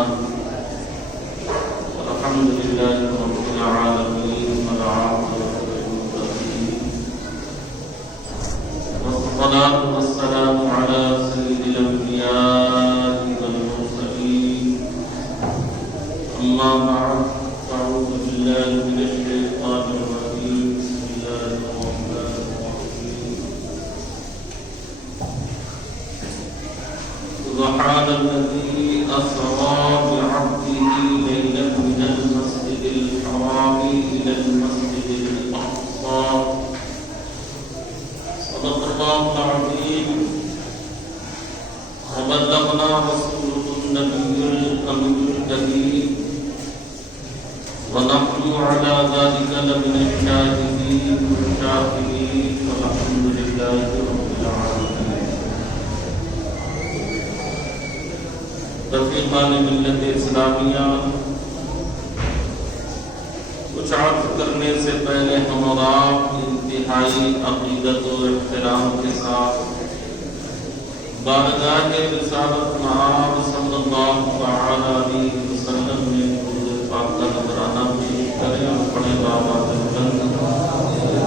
لله الحمد لله رب العالمين والعاقبة للمتقين والصلاة والسلام على سيد الأنبياء والمرسلين أما بعد فأعوذ بالله من الشيطان الرجيم بسم الله الرحمن الرحيم سبحان الذي أسرى بعبده ليلا من المسجد الحرام إلى المسجد الأقصى صدق الله العظيم وبلغنا رسوله النبي الأمين الكريم ونحن على ذلك لمن الشاهدين والشاكرين والحمد لله رب العالمين. رفیقان ملت اسلامیہ، کچھ عرض کرنے سے پہلے ہم اور آپ انتہائی عقیدت و احترام کے ساتھ بارگاہ رسالت مآب صلی اللہ علیہ وسلم میں درود پاک کا نذرانہ پیش کریں اور پڑھیں بآواز بلند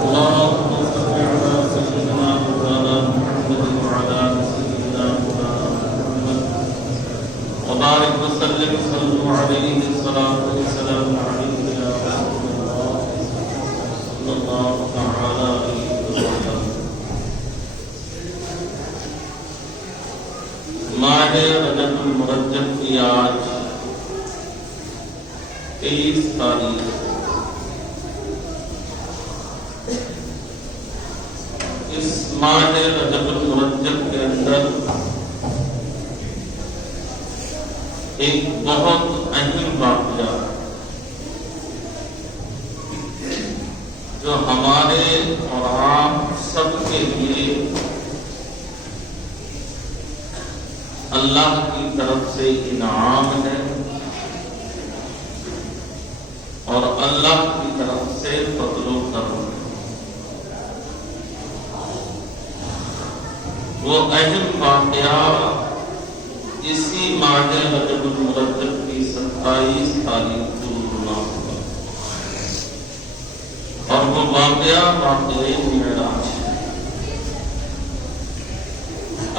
اللہم صل علی سیدنا مولانا محمد وعلی سیدنا مولانا محمد وبارک وسلم صلوا علیہ الصلاۃ والسلام علیہ یا رسول اللہ صلی اللہ تعالی علیہ وسلم. ماہ رجب المرجب کی آج 23 تاریخ. اس ماہ رجب المرجب کے اندر ایک بہت اہم واقعہ جو ہمارے اور آپ سب کے لیے اللہ کی طرف سے انعام ہے اور اللہ کی طرف سے فضل و کرم ہے. وہ اہم واقعہ اسی ماہ رجب المرجب کی 27 تاریخ کو ہونا ہوگا اور وہ واقعہ معراج ہے.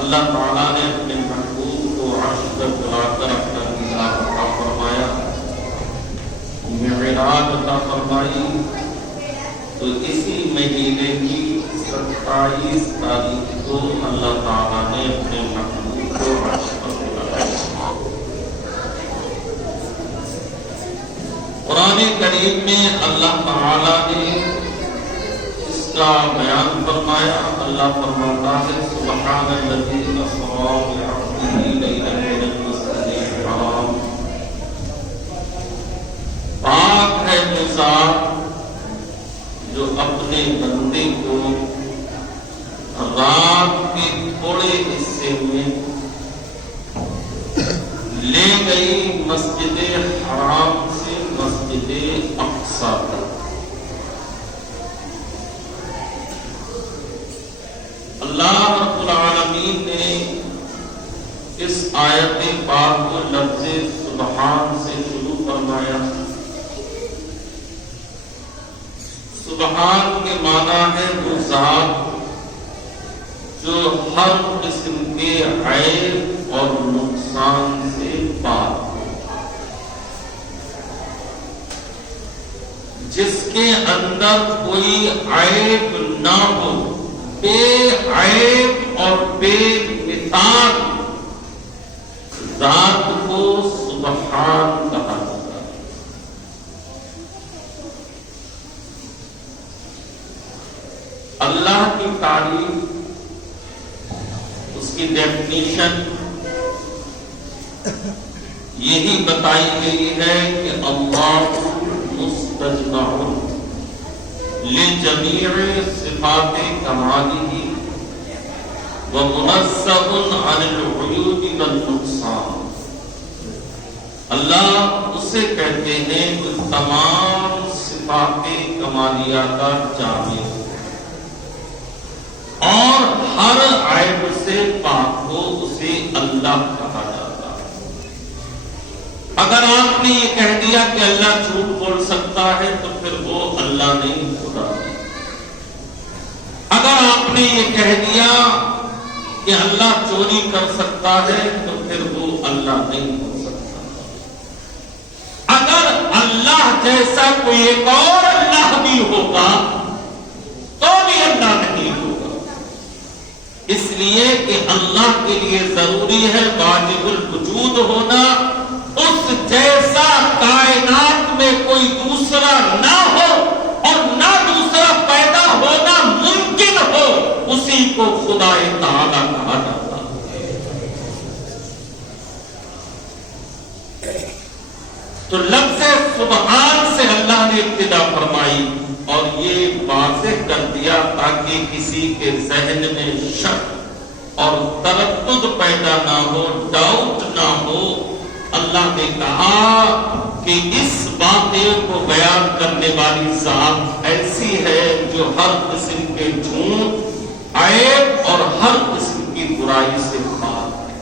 اللہ تعالیٰ نے اپنے محبوب کو عرش پر بلا کر اپنا دیدار عطا فرمایا، معراج عطا فرمائی. تو اسی مہینے کی 27 تاریخ کو اللہ تعالیٰ نے اپنے محبوب کو عرش پر بلایا. قرآن کریم میں اللہ تعالیٰ نے اس کا بیان فرمایا. اللہ فرماتا ہے سبحان الذی اسری بعبدہ لیلا من المسجد الحرام. پاک ہے وہ ذات جو اپنے بندے کو رات کے تھوڑے حصے میں لے گئی مسجد حرام سے مسجد اقصی تک. اللہ رب العالمین نے اس آیت پاک کو لفظ سبحان سے شروع فرمایا. سبحان کے معنی ہے وہ ذات جو ہر قسم کے عیب اور نقصان سے پاک ہو، جس کے اندر کوئی عیب نہ ہو، بے عیب اور بے مثال ذات کو سبحان کہا جاتا ہے. اللہ کی تعریف، اس کی ڈیفینیشن یہی بتائی گئی ہے کہ اللہ مستجمع لجمیع صفات کمالہ ومنزہ عن العیوب والنقصان. اللہ اسے کہتے ہیں کہ تمام صفات کمالیہ کا جامع اور ہر عیب سے پاک ہو اسے اللہ کہا جاتا ہے. اگر آپ نے یہ کہہ دیا کہ اللہ جھوٹ بول سکتا ہے تو پھر وہ اللہ نہیں، خدا نہیں۔ اگر آپ نے یہ کہہ دیا کہ اللہ چوری کر سکتا ہے تو پھر وہ اللہ نہیں ہو سکتا۔ اگر اللہ جیسا کوئی ایک اور اللہ بھی ہوگا تو بھی اللہ نہیں ہوگا، اس لیے کہ اللہ کے لیے ضروری ہے واجب الوجود ہونا، اس جیسا کائنات میں کوئی دوسرا نہ ہو اور نہ دوسرا پیدا ہونا ممکن ہو، اسی کو خدا تعالی کہا جاتا ہے۔ تو لفظ سبحان سے اللہ نے ابتدا فرمائی اور یہ واضح کر دیا تاکہ کسی کے ذہن میں شک اور تردد پیدا نہ ہو، ڈاؤٹ نہ ہو۔ اللہ نے کہا کہ اس واقعے کو بیان کرنے والی ذات ایسی ہے جو ہر قسم کے جھوٹ، عیب اور ہر قسم کی برائی سے پاک ہے،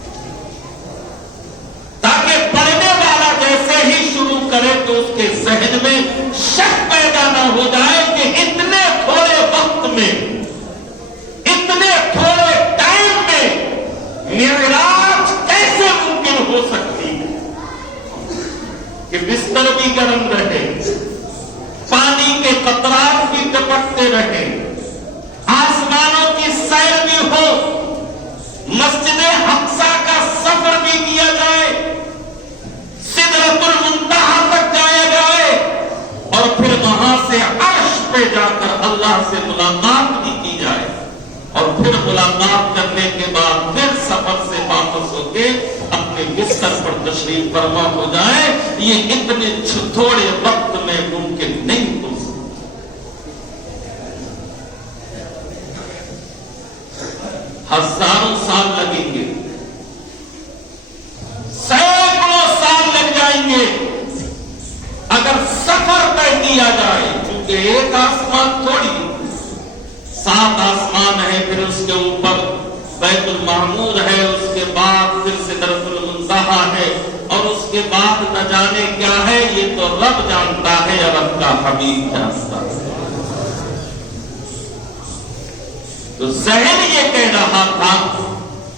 تاکہ پڑھنے والا جیسے ہی شروع کرے تو اس کے ذہن میں شک پیدا نہ ہو جائے کہ اتنے تھوڑے وقت میں، اتنے تھوڑے ٹائم میں معراج کیسے ممکن ہو سکتی ہے کہ بستر بھی گرم رہے، پانی کے قطرات بھی ٹپکتے رہے، آسمانوں کی سیر بھی ہو، مسجد اقصی کا سفر بھی کیا جائے، سدرۃ المنتہا تک جایا جائے اور پھر وہاں سے عرش پہ جا کر اللہ سے ملاقات بھی کی جائے، اور پھر ملاقات کرنے کے بعد پھر سفر سے واپس ہو کے اپنے بستر پر تشریف فرما ہو جائے، یہ اتنے تھوڑے وقت میں ممکن نہیں ہو سکتا۔ ہزاروں سال لگیں گے، سینکڑوں سال لگ جائیں گے اگر سفر طے کیا جائے، چونکہ ایک آسمان تھوڑی، 7 آسمان ہے، پھر اس کے اوپر بیت المعمور ہے، اس کے بعد پھر سدرۃ المنتہا ہے، اور اس کے بعد نہ جانے کیا ہے، یہ تو رب جانتا ہے، رب کا حبیب جانتا ہے۔ تو ذہن یہ کہہ رہا تھا،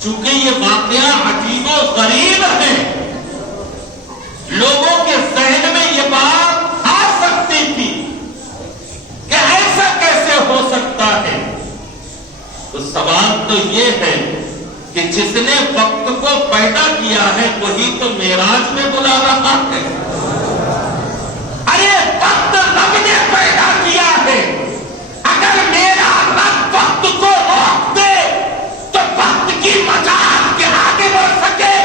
چونکہ یہ واقعہ عجیب و غریب ہے، لوگوں کے ذہن میں یہ بات آ سکتی تھی کہ ایسا کیسے ہو سکتا ہے۔ تو سوال تو یہ ہے کہ جس نے وقت کو پیدا کیا ہے وہی تو معراج میں بلا رہا ہے۔ ارے وقت رب نے پیدا کیا ہے، اگر میرا رب وقت کو روک دے تو وقت کی مجال کے آگے بڑھ سکے؟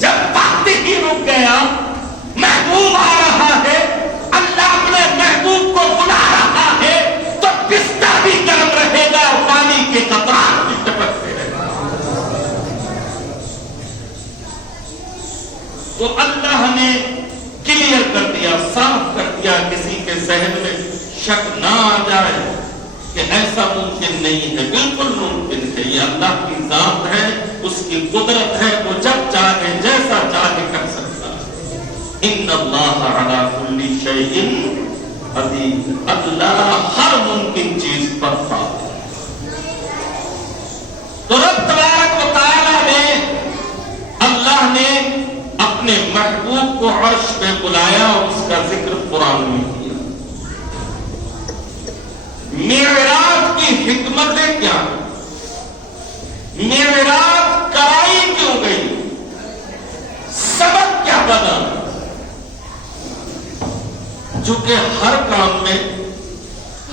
جب وقت ہی رک گیا، محبوب آ رہا ہے، اللہ اپنے محبوب کو بلا رہا ہے، تو بستر بھی گرم رہے گا اور پانی کے قطرات بھی ٹپکتے رہے گا۔ تو اللہ نے کلیئر کر دیا، صاف کر دیا، کسی کے ذہن میں شک نہ آ جائے کہ ایسا ممکن نہیں ہے، بالکل ممکن ہے، یہ اللہ کی ذات ہے، اس کی قدرت ہے، وہ جب چاہے جیسا چاہے کر سکتا ہے۔ ان اللہ علی کل شیء قدیر، اللہ ہر ممکن چیز پر قادر۔ تو رب تبارک و تعالی نے، اللہ نے اپنے محبوب کو عرش پہ بلایا اور اس کا ذکر قرآن میں کیا۔ معراج کی حکمتیں کیا؟ معراج کرائی کیوں گئی؟ سبب کیا بنا؟ چونکہ ہر کام میں،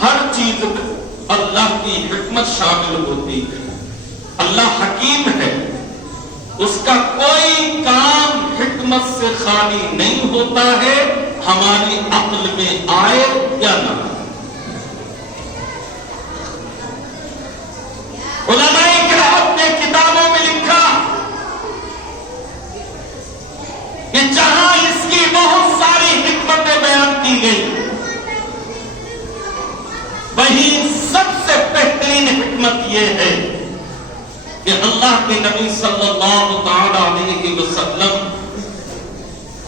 ہر چیز میں اللہ کی حکمت شامل ہوتی ہے۔ اللہ حکیم ہے، اس کا کوئی کام حکمت سے خالی نہیں ہوتا ہے، ہماری عقل میں آئے یا نہ۔ علماء کرام نے کتابوں میں لکھا کہ جہاں اس کی بہت ساری حکمتیں بیان کی گئی، وہیں سب سے بہترین حکمت یہ ہے کہ اللہ کے نبی صلی اللہ تعالی علیہ وسلم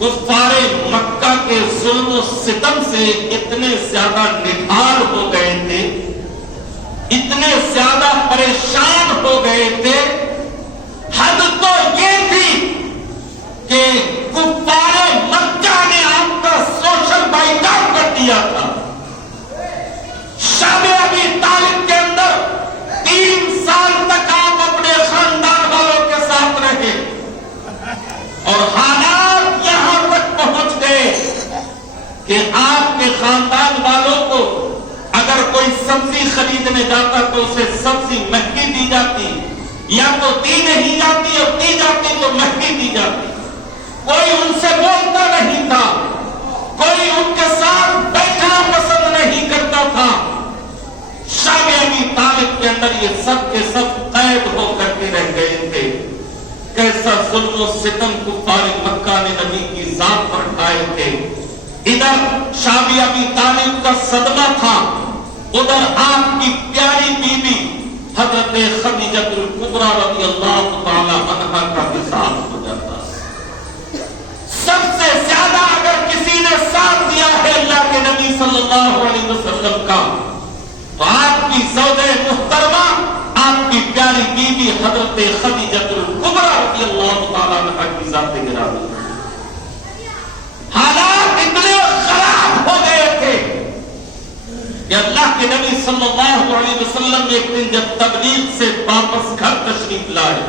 کفار مکہ کے ظلم و ستم سے اتنے زیادہ نڈھال ہو گئے تھے، اتنے زیادہ پریشان ہو گئے تھے، حد تو یہ تھی کہ کفار مکہ نے آپ کا سوشل بائیکاٹ کر دیا تھا۔ شام ابی طالب کے اندر 3 سال تک آپ اپنے خاندان والوں کے ساتھ رہے اور حالات یہاں تک پہنچ گئے کہ آپ کے خاندان والوں کو اگر کوئی سبزی خریدنے جاتا تو اسے سبزی مہنگی دی جاتی، یا تو دی نہیں جاتی اور دی جاتی تو مہنگی دی جاتی، کوئی ان سے بولتا نہیں تھا، کوئی ان کے ساتھ بیٹھنا پسند نہیں کرتا تھا۔ شام ابی طالب کے اندر یہ سب کے سب قید ہو کر کے رہ گئے تھے۔ کیسا ظلم و ستم کفار مکہ نے نبی کی ذات پر ڈھائے تھے۔ ادھر شام ابی طالب کا صدمہ تھا، ادھر آپ کی پیاری بیوی حضرت خدیجہ الکبریٰ رضی اللہ تعالی عنہا کا وصال ہو جاتا۔ سب سے زیادہ اگر کسی نے ساتھ دیا ہے اللہ کے نبی صلی اللہ علیہ وسلم کا تو آپ کی زوجہ محترمہ، آپ کی پیاری بیوی حضرت خدیجہ الکبریٰ رضی اللہ تعالی عنہا کی ذات گرامی۔ حالات اتنے خراب ہو گئے تھے کہ اللہ کے نبی صلی اللہ علیہ وسلم ایک دن جب تبلیغ سے واپس گھر تشریف لائے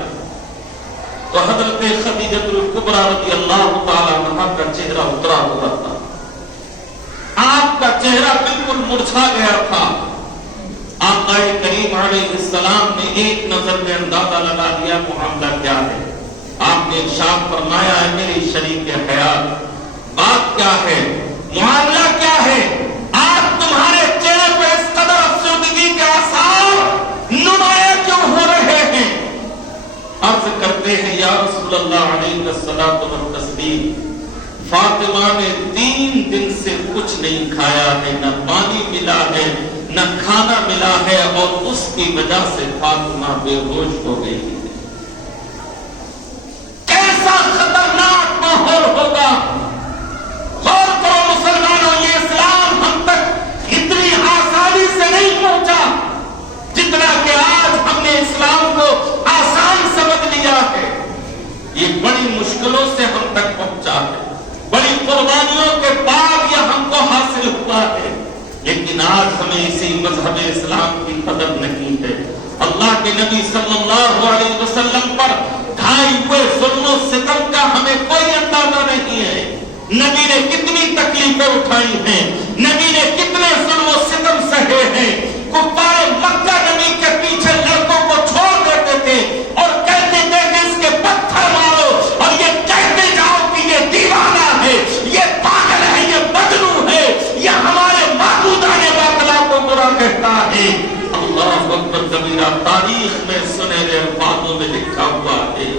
تو حضرت خدیجہ الکبریٰ رضی اللہ تعالی عنہا کا چہرہ اترا ہوا تھا، آپ کا چہرہ بالکل مرجھا گیا تھا۔ آقا کریم علیہ السلام نے ایک نظر میں اندازہ لگا دیا معاملہ کیا ہے۔ آپ نے ارشاد فرمایا ہے میری شریک حیات، بات کیا ہے، معاملہ کیا ہے، آپ تمہارے چہرے پہ اس قدر افسردگی کے آثار نمایاں کیوں ہو رہے ہیں؟ عرض کرتے ہیں یا رسول اللہ علیہ الصلوۃ والتسلیم، فاطمہ نے 3 دن سے کچھ نہیں کھایا ہے، نہ پانی ملا ہے نہ کھانا ملا ہے، اور اس کی وجہ سے فاطمہ بے ہوش ہو گئی ہے۔ کیسا خطرناک ماحول ہوگا! غور کرو مسلمانوں، یہ اسلام ہم تک اتنی آسانی سے نہیں پہنچا جتنا کہ آج ہم نے اسلام کو آسان سمجھ لیا ہے۔ یہ بڑی مشکلوں سے ہم تک پہنچا ہے، بڑی قربانیوں کے بعد یہ ہم کو حاصل ہوا ہے، لیکن آج ہمیں اسی مذہب اسلام کی قدر نہیں ہے۔ اللہ کے نبی صلی اللہ علیہ وسلم پر ڈھائے ہوئے ظلم و ستم کا ہمیں کوئی اندازہ نہیں ہے۔ نبی نے کتنی تکلیفیں اٹھائی ہیں، نبی نے کتنے ظلم و ستم سہے ہیں۔ کفار مکہ نبی کے پیچھے لڑکوں کو چھوڑ دیتے تھے اور کہتے تھے کہ اس کے پتھر مارو، اور یہ کہتے جاؤ کہ یہ دیوانہ ہے، یہ پاگل ہے، یہ مجنون ہے، یہ ہمارے معبودان باطلا کو برا کہتا ہے۔ اللہ اکبر کبیرہ، تاریخ میں سنہرے الفاظوں میں لکھا ہوا ہے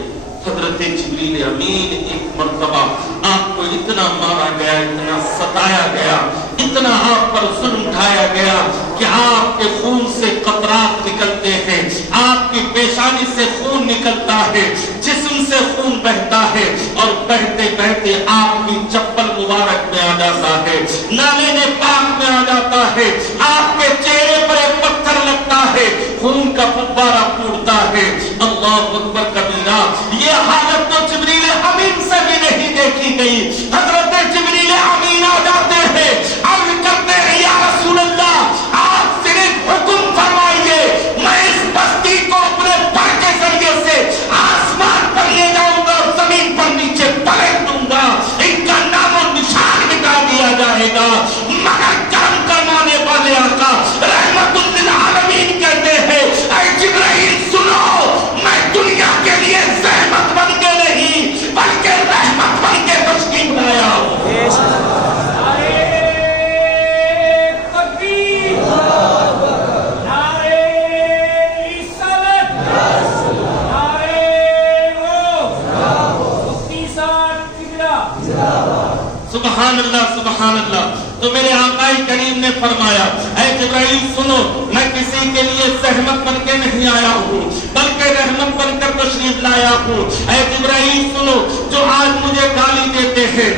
حضرت جبریل امین ایک مرتبہ آپ کو اتنا مارا گیا، اتنا ستایا گیا، اتنا آپ پر ظلم اٹھایا گیا کہ آپ کے خون سے قطرات نکلتے ہیں، آپ کی پیشانی سے خون نکلتا ہے، جسم سے خون بہتا ہے، اور بہتے بہتے آپ کی چپل مبارک میں آ جاتا ہے، نالے پاک میں آ جاتا ہے، آپ کے چہرے پر ایک پتھر لگتا ہے، خون کا فوارہ پھوٹتا ہے۔ اللہ اکبر کبیرہ، یہ حالت تو جبریل امین سے بھی نہیں دیکھی گئی۔ حضرت جبریل امین آ جاتے ہیں، عرض کرتے ہیں یا رسول اللہ آپ صرف حکم فرمائیے، میں اس بستی کو اپنے پر کے ذریعے سے آسمان پر لے جاؤں گا اور زمین پر نیچے پلٹ دوں گا، ان کا نام و نشان مٹا دیا جائے گا، مگر کرم کروانے والے آقا رحمت للعالمین کہتے ہیں اے جبرائیل سنو، میں دنیا کے لیے زحمت بن کے نہیں بلکہ رحمت بن کے تشریف لایا ہوں۔ سبحان اللہ سبحان اللہ۔ تو میرے آقا کریم نے فرمایا اے جبرائیل سنو، میں کسی کے لیے زحمت بن کے نہیں آیا ہوں بلکہ رحمت بن کر تشریف لایا ہوں۔ اے جبرائیل سنو، جو آج مجھے گالی دیتے ہیں،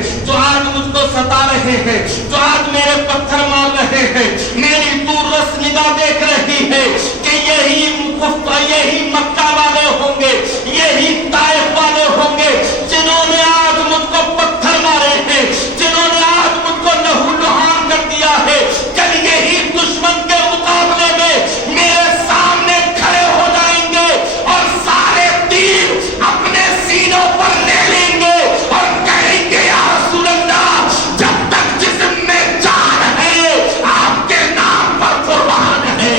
ستا رہے ہیں، جو آج میرے پتھر مار رہے ہیں، میری دور رس نگاہ دیکھ رہی ہے کہ یہی مکہ والے ہوں گے، یہی طائف والے ہوں گے جنہوں نے آج مجھ کو پتھر مارے ہیں، جنہوں نے آج مجھ کو لہو لہان کر دیا ہے، کل یہی دشمن کے مقابلے میں میرے سامنے کھڑے ہو جائیں گے اور سارے تیر اپنے سینوں پر لے لیں گے اور کہیں گے یا رسول اللہ جب تک جسم میں جان ہے آپ کے نام پر قربان ہے۔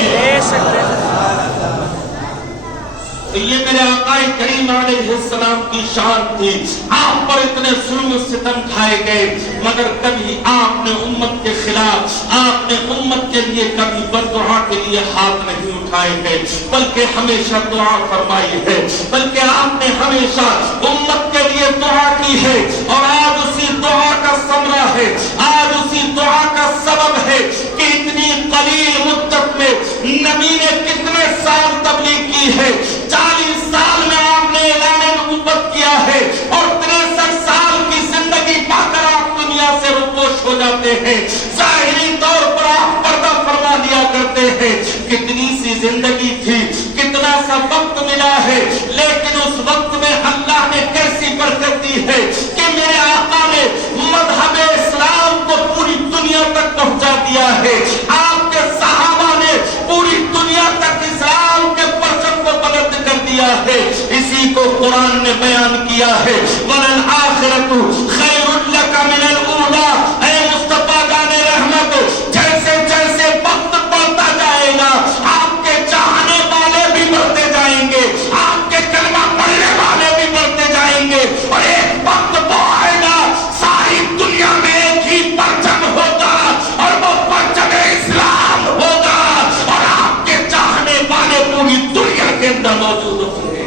یہ میرے آقا کریم علیہ السلام کی شان تھی، آپ پر اتنے ظلم و ستم ڈھائے گئے مگر کبھی آپ نے امت کے خلاف، آپ نے امت کے لیے کبھی بددعا کے لیے ہاتھ نہیں اٹھائے ہیں، بلکہ ہمیشہ دعا فرمائی ہے، بلکہ آپ نے ہمیشہ امت کے لیے دعا کی ہے، اور آج اسی دعا کا ثمرہ ہے، آج اسی دعا کا سبب ہے کہ اتنی قلیل مدت میں نبی نے کتنے سال تبلیغ کی ہے، 40 سال میں آپ نے اعلان نبوت کیا ہے اور 63 سال کی زندگی پا کر آپ دنیا سے رخصت ہو جاتے ہیں، ظاہری طور پر آپ پردہ فرما دیا کرتے ہیں، کتنی سی زندگی تھی، کتنا سا وقت ملا ہے، لیکن اس وقت میں اللہ نے کیسی برکت دی ہے کہ میرے آقا نے مذہب اسلام کو پوری دنیا تک پہنچا دیا ہے، آپ کے صحابہ نے پوری دنیا تک اسلام کے پرچم کو بلند کر دیا ہے، اسی کو قرآن نے بیان کیا ہے، وَلَلْآخِرَةُ خَيْرٌ لَكَ مِنَ الْأُولَىٰ۔ اے مصطفیٰ جان رحمت، جیسے جیسے وقت بڑھتا جائے گا آپ کے چاہنے والے بھی بڑھتے جائیں گے، آپ کے کلمہ پڑھنے والے بھی بڑھتے جائیں گے، اور ایک وقت وہ آئے گا ساری دنیا میں ایک ہی پرچم ہوگا اور وہ پرچم اسلام ہوگا اور آپ کے چاہنے والے پوری دنیا کے اندر موجود ہوں گے۔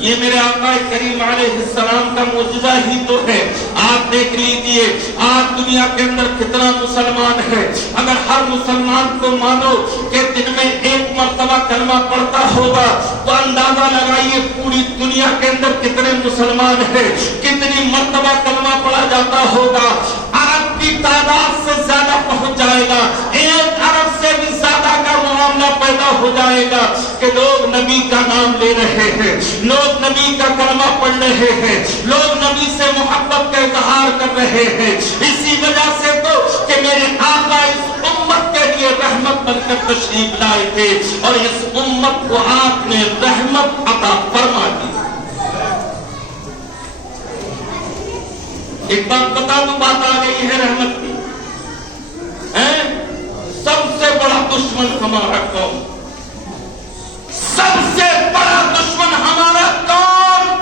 یہ میرے آقا کریم علیہ السلام کا معجزہ ہی تو ہے۔ آپ دیکھ لیجئے آج دنیا کے اندر کتنا مسلمان ہے، اگر ہر مسلمان کو مانو کہ دن میں ایک مرتبہ کلمہ پڑھتا ہوگا تو اندازہ لگائیے پوری دنیا کے اندر کتنے مسلمان ہیں، کتنی مرتبہ کلمہ پڑھا جاتا ہوگا۔ عرب کی تعداد سے زیادہ پہنچ جائے گا، 1 ارب سے بھی زیادہ کا معاملہ پیدا ہو جائے گا کہ لوگ نبی کا نام لے رہے ہیں، لوگ نبی کا کلمہ پڑھ رہے ہیں، لوگ نبی سے محبت کا اظہار کر رہے ہیں۔ اسی وجہ سے تو کہ میرے آقا اس امت کے لیے رحمت بن کر تشریف لائے تھے اور اس امت کو آپ نے رحمت عطا فرما دی۔ ایک بات بتا دوں، بات آ گئی ہے رحمت کی، سب سے بڑا دشمن ہمارا کون؟ سب سے بڑا دشمن ہمارا کون؟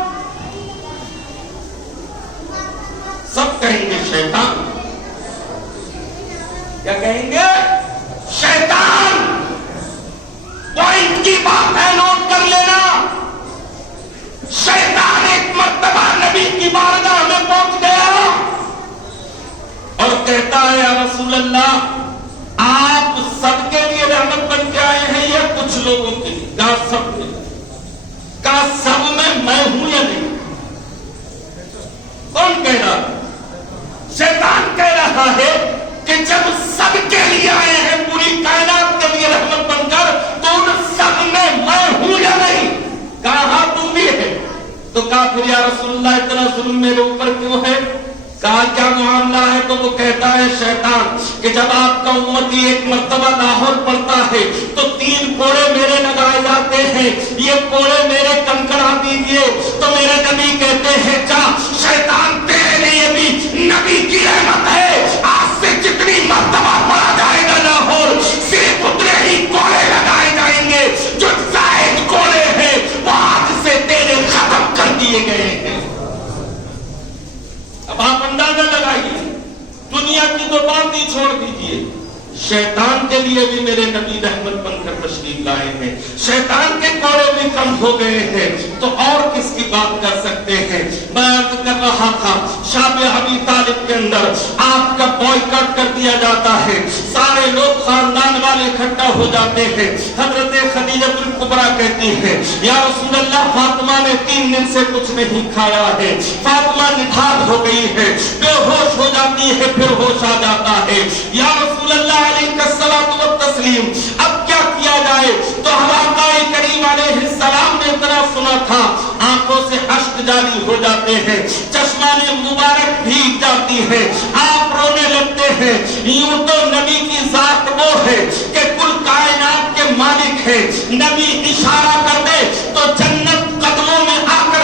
سب کہیں گے شیطان۔ کیا کہیں گے؟ شیطان۔ پوائنٹ کی بات ہے، نوٹ کر لینا۔ شیطان ایک مرتبہ نبی کی بارگاہ میں پہنچ گیا اور کہتا ہے یا رسول اللہ آپ سب کے لیے رحمت بن کے آئے ہیں یا کچھ لوگوں کے لیے؟ کہا سب کے لیے۔ کہا سب میں ہوں یا نہیں؟ کون کہہ رہا؟ شیطان کہہ رہا ہے کہ جب سب کے لیے آئے ہیں پوری کائنات کے لیے رحمت بن کر تو ان سب میں ہوں یا نہیں؟ کہا ہاں تم بھی ہے۔ تو کہا پھر یا رسول اللہ اتنا ظلم میرے اوپر کیوں ہے؟ کہا کیا معاملہ ہے؟ تو وہ کہتا ہے شیطان کہ جب آپ کا امتی ایک مرتبہ لاہور پڑتا ہے تو 3 کوڑے میرے لگائے جاتے ہیں، یہ کوڑے میرے کنکڑا دیجئے، تو میرے نبی کہتے ہیں جا شیطان تیرے لیے بھی نبی کی رحمت ہے، آج سے جتنی مرتبہ پڑا جائے گا لاہور صرف اتنے ہی کوڑے لگائے جائیں گے، جو زائد کوڑے ہیں وہ آج سے تیرے ختم کر دیے گئے ہیں۔ اب آپ اندازہ لگائیے، دنیا کی تو بات ہی چھوڑ دیجئے، شیطان کے لیے بھی میرے نبی رحمت بن کر تشریف لائے ہیں، شیطان کے کوڑے بھی کم ہو گئے ہیں تو اور کس کی بات کر سکتے ہیں؟ میں عرض کر رہا تھا شاب ابی طالب کے اندر آپ کا بوائکاٹ کر دیا جاتا ہے، سارے لوگ خاندان والے اکٹھا ہو جاتے ہیں، حضرت خدیجہ कुबरा कहती है, या रसूल अल्लाह, फातिमा ने 3 दिन से कुछ नहीं खाया है। फातिमा निठार हो गई है, बेहोश हो जाती है, फिर होश आ जाता है। या रसूल अल्लाह अलैहिस्सलातु वत्तस्लीम, अब क्या किया जाए? तो हमारे करीम अलैहिस्सलाम ने इतना सुना था, आंखों से अश्क जारी हो जाते हैं, चश्माने मुबारक भीग जाती है, आप रोने लगते हैं। यूं तो नबी की जात वो है कि कुल कायनात के मालिक है। नबी इशारा कर दे तो जन्नत कदमों में आकर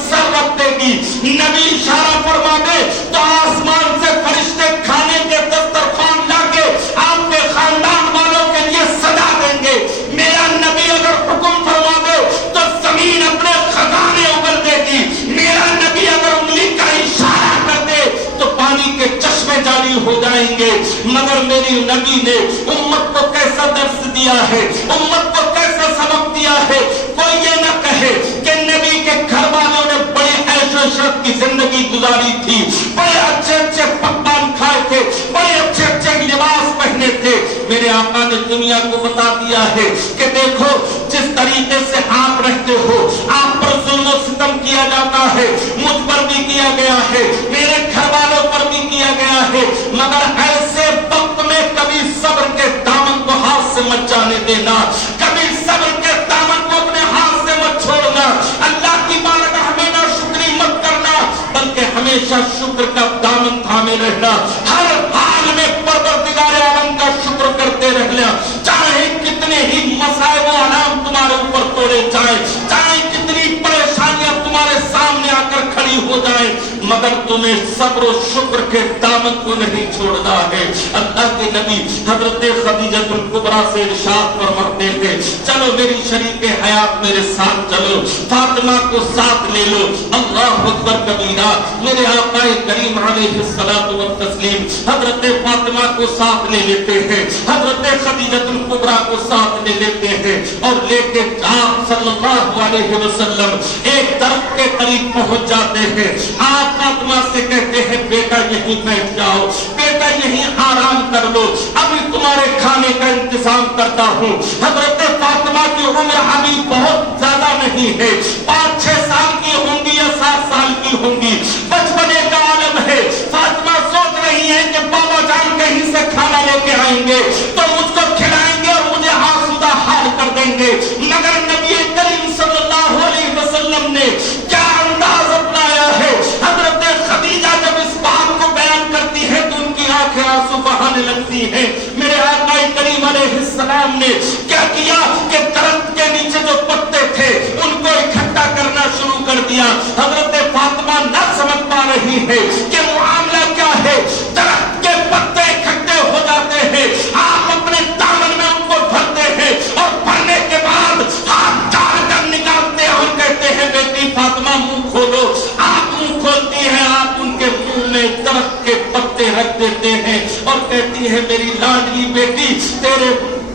सर रख देगी। नबी इशारा फरमा दे तो आसमान से फरिश्ते खाने के दस्तरखान लाके आपके खानदान वालों के लिए सजा देंगे। मेरा नबी अगर हुक्म फरमा दे तो जमीन अपने खजाने उगल देगी। मेरा नबी अगर उंगली का इशारा कर दे तो पानी के चश्मे जारी हो जाएंगे। मगर मेरी नबी ने उम्मत को कैसा दर्श दिया है, उम्मत को कैसा सबक दिया है। कोई ये न कहे कि नबी के घर वालों ने बड़े ऐशो इशरत की जिंदगी गुजारी थी, बड़े अच्छे अच्छे पकवान खाए थे, बड़े अच्छे अच्छे लिबास पहने थे। मेरे आका ने दुनिया को बता दिया है कि देखो जिस तरीके से आप रहते हो, आप पर जुल्म और सितम किया जाता है, मुझ पर भी किया गया है, मेरे घर वालों पर भी किया गया है। मगर ऐसे वक्त में कभी सब्र के दामन को हाथ से मत जाने देना, कभी सब्र के दामन को अपने हाथ से मत छोड़ना। अल्लाह की बारगाह में ना शुक्री मत करना, बल्कि हमेशा शुक्र का दामन थामे रहना। हर हाल में परवरदिगार आलम का शुक्र करते रहना, चाहे कितने ही मसाइब व अनाम तुम्हारे ऊपर तोड़े जाए, चाहे कितनी परेशानियां तुम्हारे सामने आकर खड़ी हो जाए, मगर तुम्हें सब्र और शुक्र के दामन को नहीं छोड़ना है। अल्लाह के नबी हजरत खदीजतुल कुबरा से इरशाद फरमाते थे, चलो मेरी शरीके हयात मेरे साथ चलो, फातिमा को साथ ले लो। अल्लाह अकबर कबीरा। मेरे आका करीम अलैहिस्सलातु वत्तस्लीम हजरत फातिमा को साथ ले लेते हैं, हजरत खदीजतुल कुबरा को साथ ले लेते हैं और लेके आप सल्लल्लाहु अलैहि वसल्लम एक दरख्त के करीब पहुंच जाते हैं। आप फातिमा से कहते हैं, बेटा यहीं बैठ जाओ, बेटा यहीं आराम कर लो, अभी तुम्हारे खाने का इंतजाम करता हूँ। हजरत फातिमा की उम्र अभी बहुत ज्यादा नहीं है, 5-6 साल की होंगी या 7 साल की होंगी, बचपने का आलम है। फातिमा सोच रही है कि बाबा जान कहीं से खाना लेके आएंगे तो मुझको खिलाएंगे और मुझे आसूदा हाल कर देंगे। मगर नबी करीम सल्लल्लाहु अलैहि वसल्लम ने क्या अंदाज अपनाया है। हजरत खदीजा जब इस बात को बयान करती है तो उनकी आंखें आंसू बहाने लगती हैं। मेरे आका करीम अलैहिस्सलाम ने क्या किया कि दरख्त के नीचे जो पत्ते थे उनको इकट्ठा करना शुरू कर दिया। हजरत फातिमा न समझ पा रही है कि मामला क्या है। दरख्त के पत्ते इकट्ठे हो जाते हैं, आप अपने दामन में उनको भरते हैं और भरने के बाद हाथ डालकर निकालते हैं और कहते हैं, बेटी फातिमा मुंह खोलो। आप मुंह खोलती हैं, आप उनके मुंह में दरख्त के पत्ते रख देते हैं और कहती है, मेरी लाडली बेटी, तेरे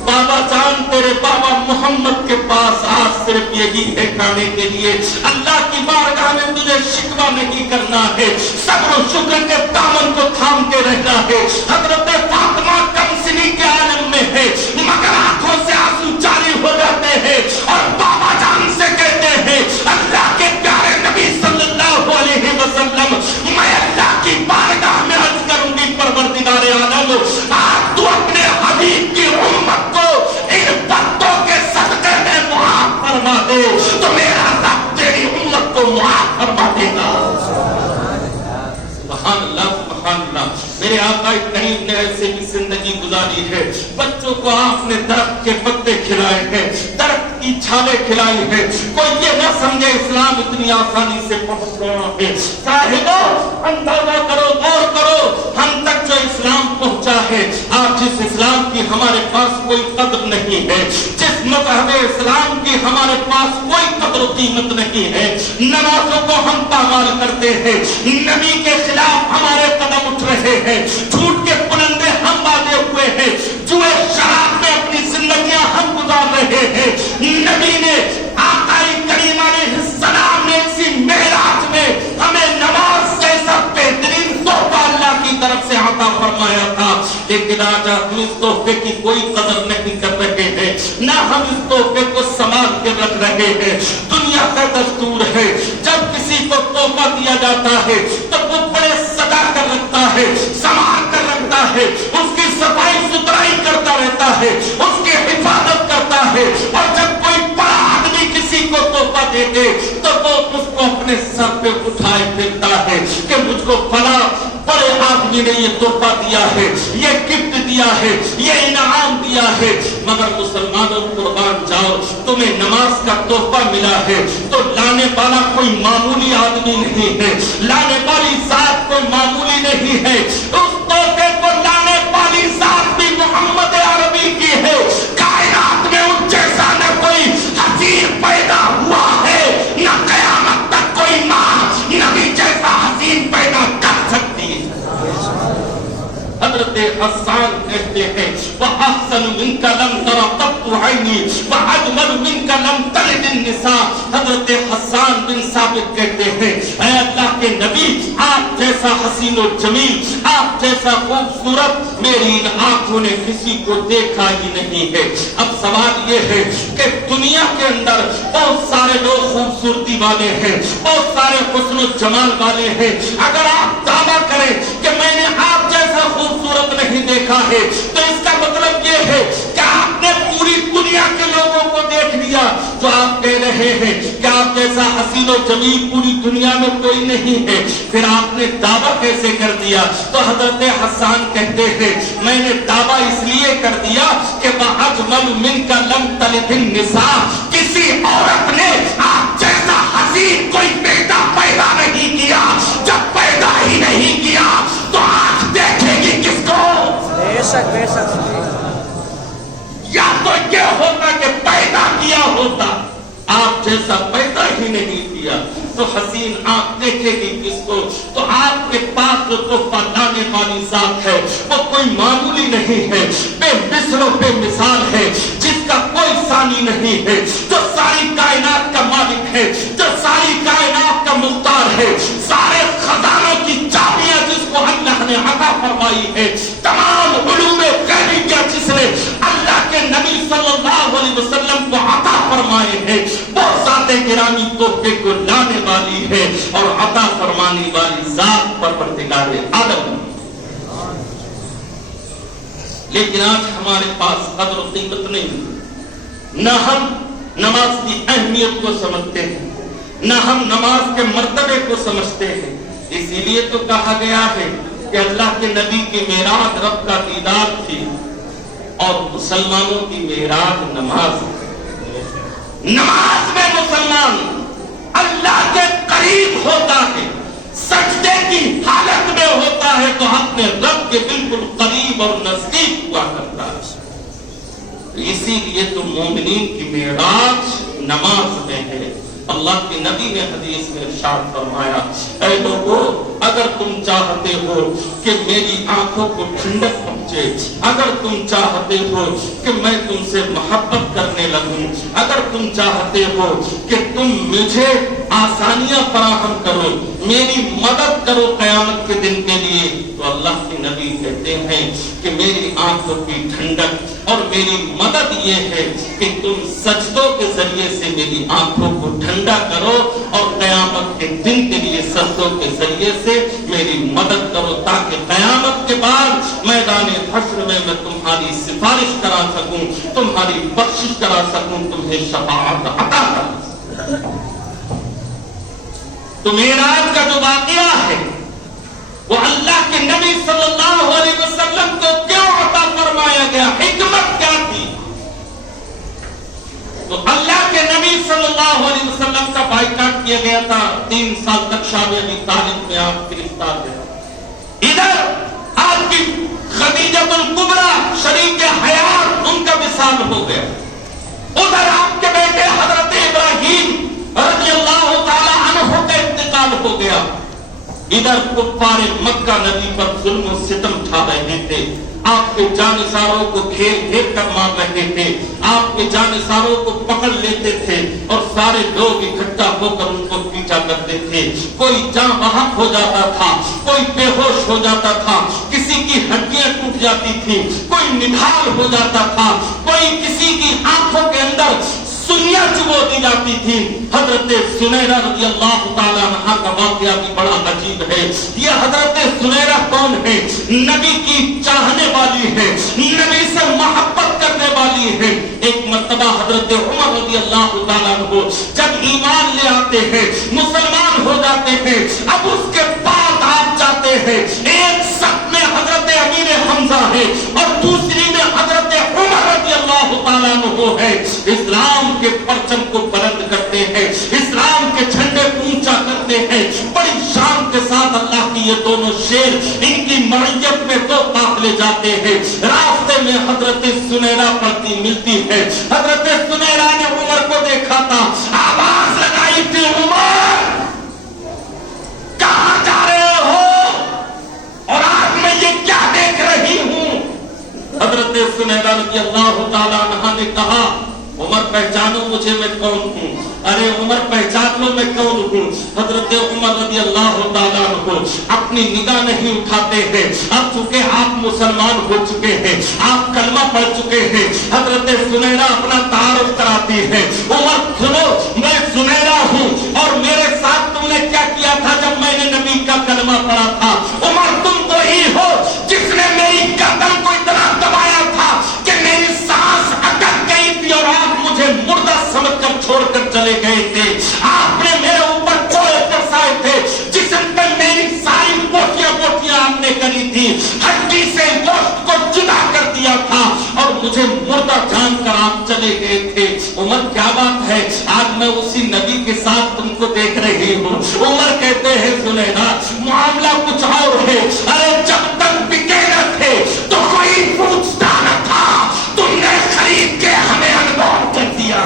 बाबा जान, तेरे बाबा मोहम्मद के पास आज सिर्फ यही है खाने के लिए। अल्लाह की बारगाह में तुझे शिकवा नहीं करना है, सब्र और शुक्र के दामन को थामते रहना है। हजरत फातिमा कमसिनी के आलम में है, मगर आंखों से आंसू जारी हो जाते हैं और बाबा जान से कहते हैं, अल्लाह के प्यारे नबी सल्लल्लाहु अलैहि वसल्लम, मैं अल्लाह की बारगाह में अर्ज करूंगी, परवरदिगार आलम, आप तू अपने हबीब की उम्मत को इन पत्तों के सदके में मुआफ फरमा दे तो मेरा रब तेरी उम्मत को मुआफ फरमा देगा। सुभान अल्लाह, सुभान अल्लाह। मेरे आका करीम ने ऐसे भी जिंदगी गुजारी है। बच्चों को आपने दरख्त के पत्ते खिलाए हैं, दरख्त की छालें खिलाई है। कोई ये न समझे इस्लाम इतनी आसानी से पहुंच रहा है। साहिबों, अंदाजा करो, गौर करो, हम तक जो इस्लाम पहुंचा है, आज जिस इस्लाम की हमारे पास कोई कदर नहीं है, जिस मज़हब इस्लाम की हमारे पास कोई कदर कीमत नहीं है, नमाजों को हम पामाल करते हैं, नबी के खिलाफ हमारे कदम उठ रहे हैं, झूठ के पुलंदे हम बांधे हुए हैं, जुए शराब में अपनी जिंदगियां हम गुजार रहे हैं। नबी ने, आका करीम अलैहिस्सलाम ने इसी मेराज में हमें नमाज जैसा बेहतरीन तोहफा अल्लाह की तरफ से अता फरमाया था। लेकिन आज हम इस तोहफे की कोई कदर नहीं कर रहे हैं, ना हम इस तोहफे को संभाल रहे हैं। दुनिया का दस्तूर है, जब किसी को तोहफा दिया जाता है तो वो बड़े सजा कर रखता है, संभाल कर रखता है, उसकी सफाई सुथराई करता रहता है, उसकी हिफाजत करता है। और जब कोई बड़ा आदमी किसी को तोहफा देते तो वो उसको अपने सर पे उठाए फिरता है कि मुझको फला बड़े आदमी ने ये तोहफा दिया है, ये गिफ्ट दिया है, ये इनाम दिया है। मगर मुसलमानों कुर्बान जाओ, तुम्हें नमाज का तोहफा मिला है तो लाने वाला कोई मामूली आदमी नहीं है, लाने वाली जात कोई मामूली नहीं है। उस तोहफे को लाने वाली जात भी मोहम्मद अरबी की है। कायनात में उस जैसा न कोई हसीन पैदा हुआ है, न कयामत तक कोई माँ नबी जैसा हसीन पैदा कर सकती है। हजरत हसन कहते हैं वह अहसन मिनका लम तरा तत्तु ऐनी वह अजमल मिनका लम तलिद निसा। हजरत हसन बिन साबित कहते हैं ऐ अल्लाह के नबी, आप जैसा हसीन और जमील, आप जैसा खूबसूरत मेरी इन आंखों ने किसी को देखा ही नहीं है। अब सवाल ये है कि दुनिया के अंदर बहुत सारे लोग खूबसूरती वाले हैं, बहुत सारे हुस्न और जमाल वाले हैं। अगर आप दावा करें कि मैंने आप जैसा खूबसूरत नहीं देखा है तो इसका मतलब ये है कि आपने पूरी दुनिया के लोगों को देख लिया। जो आप कह रहे हैं कि आप जैसा हसीन और जमील पूरी दुनिया में कोई नहीं है, फिर आपने दावा कैसे कर दिया? तो हजरत हसन कहते हैं मैंने दावा इसलिए कर दिया कि वह अजमल मिनका लम तलिदिन निसा, किसी औरत ने आप जैसा हसीन कोई बेटा पैदा नहीं किया। जब पैदा ही नहीं किया तो आंख देखेगी किसको? बेशक बेशक। या तो ये होता कि पैदा किया होता, आप जैसा पैदा ही नहीं किया तो हसीन आंख देखेगी किसको? तो आपके पास जो तोहफा लाने वाली जात है वो कोई मामूली नहीं है, बेमिसल बेमिसाल है, जिसका कोई सानी नहीं है, जो सारी कायनात का मालिक है, जो सारी कायनात का मुख्तार है, सारे खजानों की चाबियां जिसको अल्लाह ने अता फरमाई है, तमाम उलूमे गैबिया जिसने अल्लाह के नबी सल्लल्लाहु अलैहि वसल्लम को अता फरमाए हैं, वो ज़ाते गिरामी तोहफे को लाने वाली है और अता फरमाने वाली जात परवरदिगार आलम। लेकिन आज हमारे पास कदर और कीमत नहीं, न हम नमाज की अहमियत को समझते हैं, न हम नमाज के मर्तबे को समझते हैं। इसीलिए तो कहा गया है कि अल्लाह के नबी की मेराज रब का दीदार थी और मुसलमानों की मेराज नमाज। नमाज में मुसलमान अल्लाह के करीब होता है, सजदे की हालत में होता है तो अपने रब के बिल्कुल करीब और नजदीक हुआ करता है। इसीलिए तो मोमिनीन की मेराज नमाज में है। अल्लाह के नबी ने हदीस में इरशाद फरमाया, ऐ लोगों, अगर तुम चाहते हो कि मेरी आंखों को ठंडक पहुंचे, अगर तुम चाहते हो कि मैं तुमसे मोहब्बत करने लगूं, अगर तुम चाहते हो कि तुम मुझे आसानियां फराहम करो, मेरी मदद करो क़यामत के दिन के लिए, तो अल्लाह के नबी कहते हैं कि मेरी आंखों की ठंडक और मेरी मदद ये है कि तुम सजदों के जरिए से मेरी आंखों को ठंडा करो और क़यामत के दिन के लिए सजदों के जरिए से मेरी मदद करो, ताकि क़यामत के बाद मैदान हश्र में मैं तुम्हारी सिफारिश करा सकूं, तुम्हारी बख्शिश करा सकूं, तुम्हें शफाअत अता करूं। तो मेराज का जो वाक़या है वो अल्लाह के नबी सल्लल्लाहु अलैहि वसल्लम को क्यों अता फरमाया गया, हिकमत क्या थी? तो अल्लाह के नबी सल्लल्लाहु अलैहि वसल्लम का बाइकाट किया गया था। 3 साल तक शाब अबी तालिब में आप गिरफ्तार थे। इधर आपकी खदीजतुल कुबरा शरीक हयात उनका विसाल हो गया, उधर आपके बेटे हजरत इब्राहीम रज़ियल्लाहु ताला अन्हु का इंतकाल हो गया। इधर कुफ्फारे मक्का नबी पर जुल्म और सितम ढा रहे थे, आपके जानिसारों को घेर घेर कर मार रहे थे, आपके जानिसारों को पकड़ लेते थे और सारे लोग इकट्ठा होकर उनको पीछा करते थे। कोई जाँ बहक हो जाता था, कोई बेहोश हो जाता था, किसी की हड्डियां टूट जाती थी, कोई निढाल हो जाता था, कोई किसी की आंखों के अंदर सुइयां चुभो दी जाती जाती थी। हजरत सुनैरा रज़ी अल्लाह ताला अन्हा का वाक़या भी बड़ा अजीब है। ये हजरत सुनैरा कौन है? नबी की चाहने वाली है, नबी से मोहब्बत करने वाली है। एक मर्तबा हजरत उमर रज़ी अल्लाह ताला अन्हु जब ईमान ले आते हैं, मुसलमान हो जाते हैं, अब उसके बाद आप जाते हैं, एक सफ में हजरत अमीर हमजा है और दूसरी में हजरत उमर रज़ी अल्लाह ताला अन्हु है। इस्लाम के परचम को बुलंद करते हैं, इस्लाम के झंडे को ऊंचा करते हैं, बड़ी शान के साथ अल्लाह की ये दोनों शेर इनकी मईयत में तो काफिले जाते हैं। रास्ते में हजरत सुनैरा पड़ती मिलती है। हजरत सुनैरा ने उमर को देखा था, आवाज लगाई थी, उमर कहां जा रहे हो और आज मैं ये क्या देख रही हूं? हजरत सुनैरा रज़ी अल्लाह ताला अन्हा ने कहा, उमर पहचानो मुझे, मैं कौन हूँ? अरे उमर पहचान लो मैं कौन हूँ। हजरत उमर रज़ी अल्लाह ताला अन्हु अपनी निगाह नहीं उठाते हैं। अब चूंकि आप मुसलमान हो चुके हैं, आप कलमा पढ़ चुके हैं, हजरत सुनैरा अपना तारुफ कराती है। उमर सुनो, मैं सुनैरा हूँ और मेरे साथ तुमने क्या किया था जब मैंने नबी का कलमा पढ़ा था? उमर तुम वही हो जिसने मेरी गर्दन को इतना दबाया था कि मेरी सांस अटक गई थी और आप मुझे मुर्दा समझकर छोड़कर चले गए थे। आपने मेरे ऊपर कोड़े बरसाए थे जिसम पे मेरी सारी बोटियां आपने करी थी, हड्डी से गोश्त को जुदा कर दिया था और मुझे मुर्दा जानकर आप चले गए थे। उमर क्या बात है, आज मैं उसी नबी के साथ तुमको देख रही हूँ। उमर कहते हैं सुनैरा मामला कुछ और है। अरे जब तक बिके न थे तो कोई पूछता न था, तुमने खरीद के हमें अनमोल कर दिया।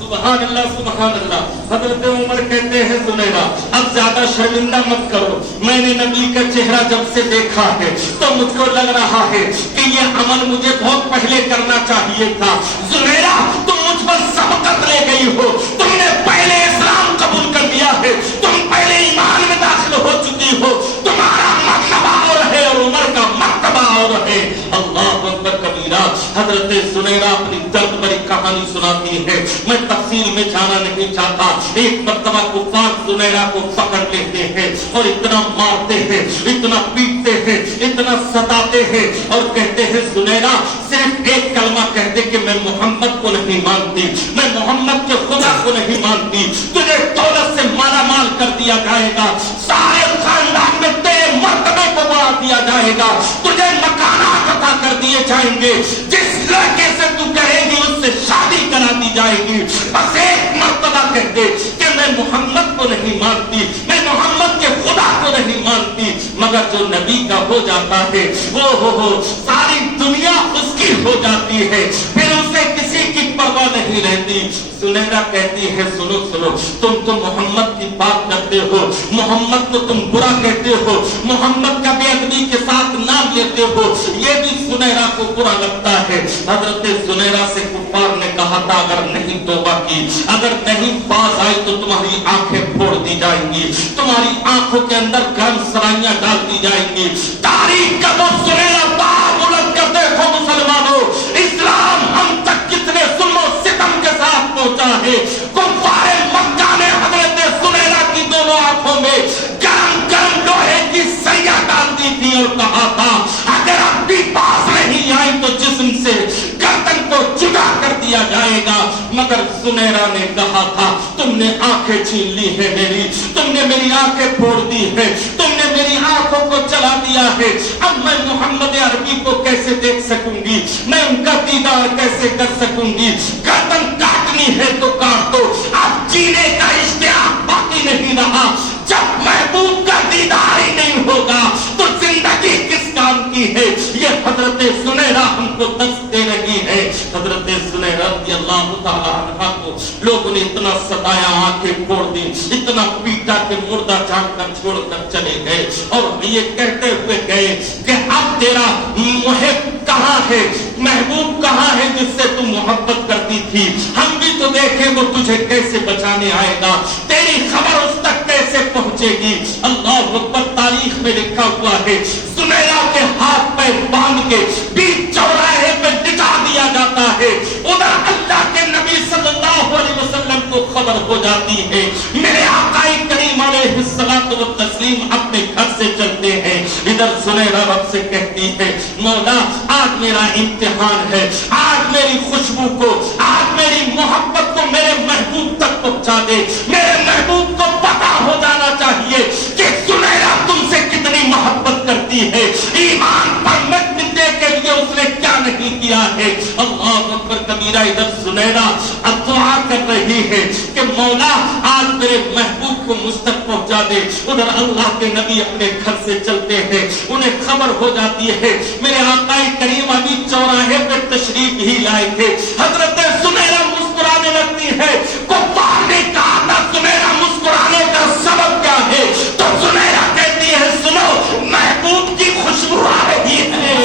सुभान अल्लाह, सुभान अल्लाह। हजरत उमर कहते हैं सुनैरा अब ज्यादा शर्मिंदा मत करो, मैंने नबी का चेहरा जब से देखा है तो मुझको लग रहा है कि ये अमल मुझे बहुत पहले करना चाहिए था। सुनैरा तुम मुझ पर सबकत ले गई हो, तुमने पहले इस्लाम कबूल कर लिया है, तुम पहले ईमान में दाखिल हो चुकी हो, तुम्हारा मर्तबा और है और उमर का मर्तबा और है। अल्लाह अकबर कबीरा। हजरत सुनैरा अपनी दर्द भरी कहानी सुनाती है, मैं तफसील में जाना नहीं चाहता। एक मर्तबा कुफार सुनैरा को पकड़ लेते हैं और इतना मारते हैं, इतना पीटते हैं, इतना सताते हैं और कहते हैं सुनैरा सिर्फ एक कलमा कह दे कि मैं मोहम्मद को नहीं मानती, मैं मोहम्मद के खुदा को नहीं मानती, तुझे दौलत से माला माल कर दिया जाएगा, सारे खानदान में तेरे मर्तबे को बढ़ा दिया जाएगा, तुझे मकानात अता कर दिए जाएंगे, जिस लड़के से तू कहेगी उससे शादी करा दी जाएगी। बस एक मर्तबा कह दे कि मैं मोहम्मद को नहीं मानती, मैं मोहम्मद के खुदा को नहीं मानती। मगर जो नबी का हो जाता है वो हो सारी दुनिया उसकी हो जाती है, फिर उसे किसी की परवाह नहीं रहती। सुनैरा कहती है सुनो सुनो, तुम तो मोहम्मद की बात करते हो, मोहम्मद को तुम बुरा कहते हो, मोहम्मद का बेअदबी के साथ नाम लेते हो, ये भी सुनैरा को बुरा लगता है। हजरत सुनैरा से कुफार ने कहा था अगर नहीं तौबा की, अगर नहीं बाज आई तो तुम्हारी आंखें फोड़ दी जाएंगी, तुम्हारी आंखों के अंदर गर्म सराइयां डाल दी जाएंगी। तारीख का वो सुनैरा बात उलट कर देखो मुसलमानों, इस्लाम हम तक कितने जुल्म और सितम के साथ पहुंचा है। कुफारे मक्का ने हजरत सुनैरा की दोनों आंखों में गरम गरम लोहे की सरिया डाल दी थी और कहा था अगर अब भी पास नहीं आई तो जिस्म से गर्दन को जुदा कर दिया जाएगा। मगर सुनैरा ने कहा था तुमने आंखें छीन ली है मेरी, तुमने मेरी आंखें फोड़ दी है, तुमने मेरी आंखों को जला दिया है, अब मैं मोहम्मद अरबी को कैसे देख सकूंगी, मैं उनका दीदार कैसे कर सकूंगी। गर्दन काटनी है तो काट दो, अब जीने का इश्तिहाक बाकी नहीं रहा। जब महबूब का दीदार ही नहीं होगा तो जिंदगी किस काम की है। ये हजरत सुनैरा हमको दस दे रही है। हजरत सुनैरा रज़ी अल्लाह तआला अन्हा को लोगों ने इतना सताया, आंखें फोड़ दी, इतना पीटा कि मुर्दा जानकर छोड़कर चले गए। और ये कहते हुए गए कि अब तेरा मुहिब कहाँ है, महबूब कहाँ है जिससे तू मोहब्बत करती थी, हम भी तो देखें वो तुझे कैसे बचाने आएगा, तेरी खबर उस तक कैसे पहुंचेगी। अल्लाह अकबर। तारीख में लिखा हुआ है सुनैरा के हाथ पैर बांध के बीच चौराहे पे लिटा दिया जाता है। उधर अल्लाह के नबी सल्लल्लाहु अलैहि वसल्लम को खबर हो जाती है, मेरे आकाए करीम अलैहिस्सलातु व तस्लीम अपने घर से चलते हैं। इधर सुनैरा रब से कहती है, मौला आज मेरा इम्तिहान है, आज मेरी खुशबू को, आज मेरी मोहब्बत को मेरे महबूब तक पहुंचा दे। मेरे महबूब को पता हो जाना चाहिए कि सुनैरा तुमसे कितनी मोहब्बत करती है, ईमान पर मिटने के लिए उसने क्या नहीं किया है। अल्लाह अकबर कबीरा। इधर सुनैरा अब दुआ कर रही है कि मौला आज मेरे महबूब को मुझ तक पहुंचा दे। उधर अल्लाह के नबी अपने घर से चलते हैं, उन्हें खबर हो जाती है मेरे आकाए करीम अभी चौराहे पे तशरीफ ही लाए थे। हजरत सुनैरा मुस्कुराने लगती है। कुफ्फार ने कहा था सुनैरा मुस्कुराने का सबब क्या है, तो सुनैरा कहती है सुनो महबूब की खुशबू आ रही है।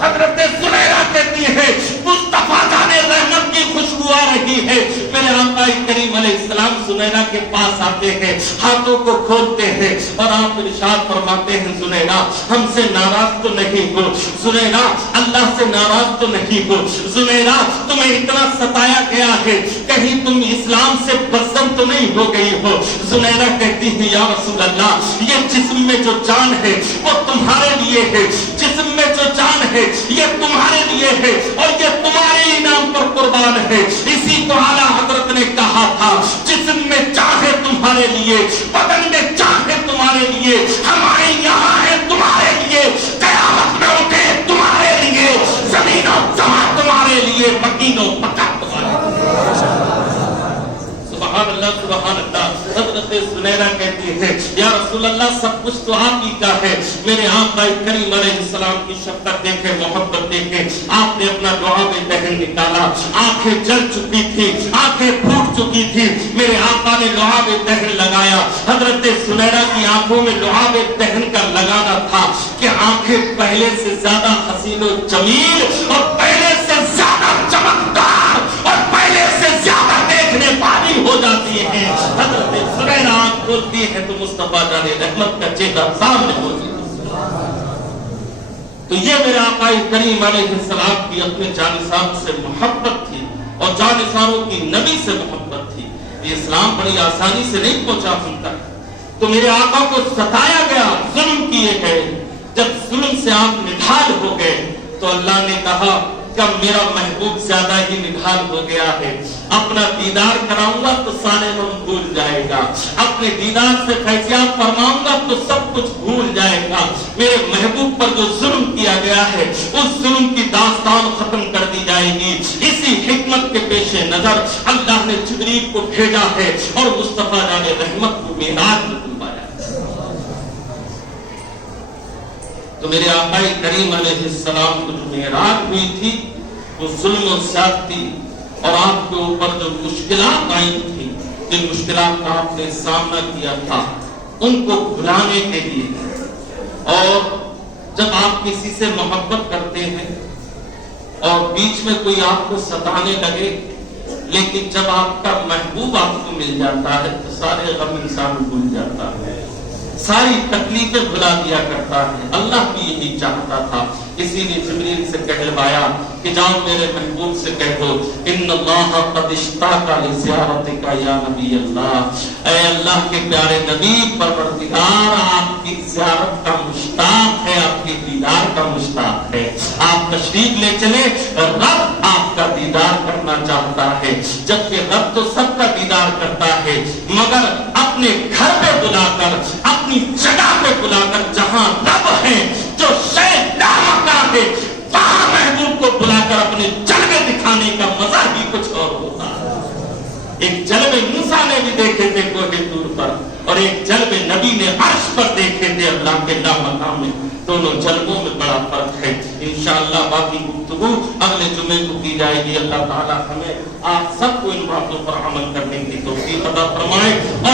हजरत सुनैरा कहती है मुस्तफा जाने रहमत की खुशबू आ रही है। मेरे आका करीम अलैहिस्सलाम सुनैरा के पास आते हैं, हाथों को खोलते हैं और आप इरशाद फरमाते हैं सुनैरा हमसे नाराज तो नहीं हो, सुनैरा अल्लाह से नाराज तो नहीं हो, सुनैरा तुम्हें इतना सताया गया है कहीं तुम इस्लाम से बदसम तो नहीं हो गई हो। सुनैरा कहती है या रसूल अल्लाह ये जिस्म में जो जान है वो तुम्हारे लिए है, जिस्म में जो जान है ये तुम्हारे लिए है और ये तुम्हारे इनाम पर कुर्बान है। इसी को आला हजरत ने कहा था जिस्म में चाहे तुम्हारे लिए, बदन में चाहे तुम्हारे लिए, हमारे यहाँ है तुम्हारे लिए, कयामत में उठे तुम्हारे लिए, जमीनों जहां तुम्हारे लिए, मकीनों पक्का तुम्हारे लिए। सुभान अल्लाह सुभान अल्लाह। हजरत सुनैरा कहती है या रसूल अल्लाह सब कुछ तो आप ही का है। मेरे आका करीम अलैहिस्सलाम की शफ़क़त देखे, मोहब्बत देखे, आपने अपना लुआब दहन निकाला, आंखें जल चुकी थी, आंखें फूट चुकी थी, मेरे आका ने लुआब दहन लगाया। हजरत सुनैरा की आंखों में लुआब दहन का लगाना था कि आंखें पहले से ज्यादा हसीनो जमील और पहले से ज्यादा चमकदार और पहले से ज्यादा देखने वाली हो जाती है। हजरत सुनैरा आंख खोलती है तो मुस्तफा जाने रहमत का चेहरा सामने होती है। तो ये मेरे आका करीम अलैहिस्सलाम की अपने जानिसार से मोहब्बत थी और जानिसारों की नबी से मोहब्बत थी। ये इस्लाम बड़ी आसानी से नहीं पहुंचा हम तक। तो मेरे आका को सताया गया, जुल्म किए गए। जब जुल्म से आप निढाल हो गए तो अल्लाह ने कहा कब मेरा महबूब ज्यादा ही निढाल हो गया है, अपना दीदार कराऊंगा तो सारे गम भूल जाएगा, अपने दीदार से फैसला फरमाऊंगा तो सब कुछ भूल जाएगा। मेरे महबूब पर जो जुल्म किया गया है उस जुल्म की दास्तान खत्म कर दी जाएगी। इसी हिकमत के पेश नजर अल्लाह ने जिब्रील को भेजा है और मुस्तफा जाने रहमत को मेराज में बुलवाया। तो मेरे आका करीम अलैहिस्सलाम को जो मेराज हुई थी वो जुल्म और ज्यादती और आपके ऊपर जो मुश्किलात आई थी, जिन मुश्किलात का आपने सामना किया था, उनको भुलाने के लिए। और जब आप किसी से मोहब्बत करते हैं और बीच में कोई आपको सताने लगे, लेकिन जब आपका महबूब आपको मिल जाता है तो सारे गम इंसान भूल जाता है, सारी तकलीफें भुला दिया करता है। अल्लाह भी यही चाहता था, इसीलिए जिब्रील से कहलवाया कि जाओ मेरे महबूब से कह दो इन्नल्लाह क़द इश्ताक़ा लिज़ियारतिका या नबी अल्लाह। ऐ अल्लाह के प्यारे नबी, परवरदिगार आपकी ज़ियारत का मुश्ताक है, आपके दीदार का मुश्ताक है। आप तशरीफ ले चले, रब आपका दीदार करना चाहता है। जबकि रब तो सबका दीदार करता है, मगर अपने घर पे बुलाकर, अपनी जगह पे बुलाकर, जहां रब है जो शैतान है, वहां महबूब को बुलाकर अपने जलवे दिखाने का मजा ही कुछ और होता है। एक जलवे मूसा ने भी देखे थे कोहे तूर पर, और एक जलवे नबी ने अर्श पर देखे थे अल्लाह के लामकाम में। दोनों जलवों में बड़ा फर्क है। इंशाअल्लाह बाकी गुफ्तगू अगले جمعے کو کی جائے گی. اللہ تعالی ہمیں آپ سب کو ان باتوں پر عمل کرنے کی توفیق عطا فرمائے اور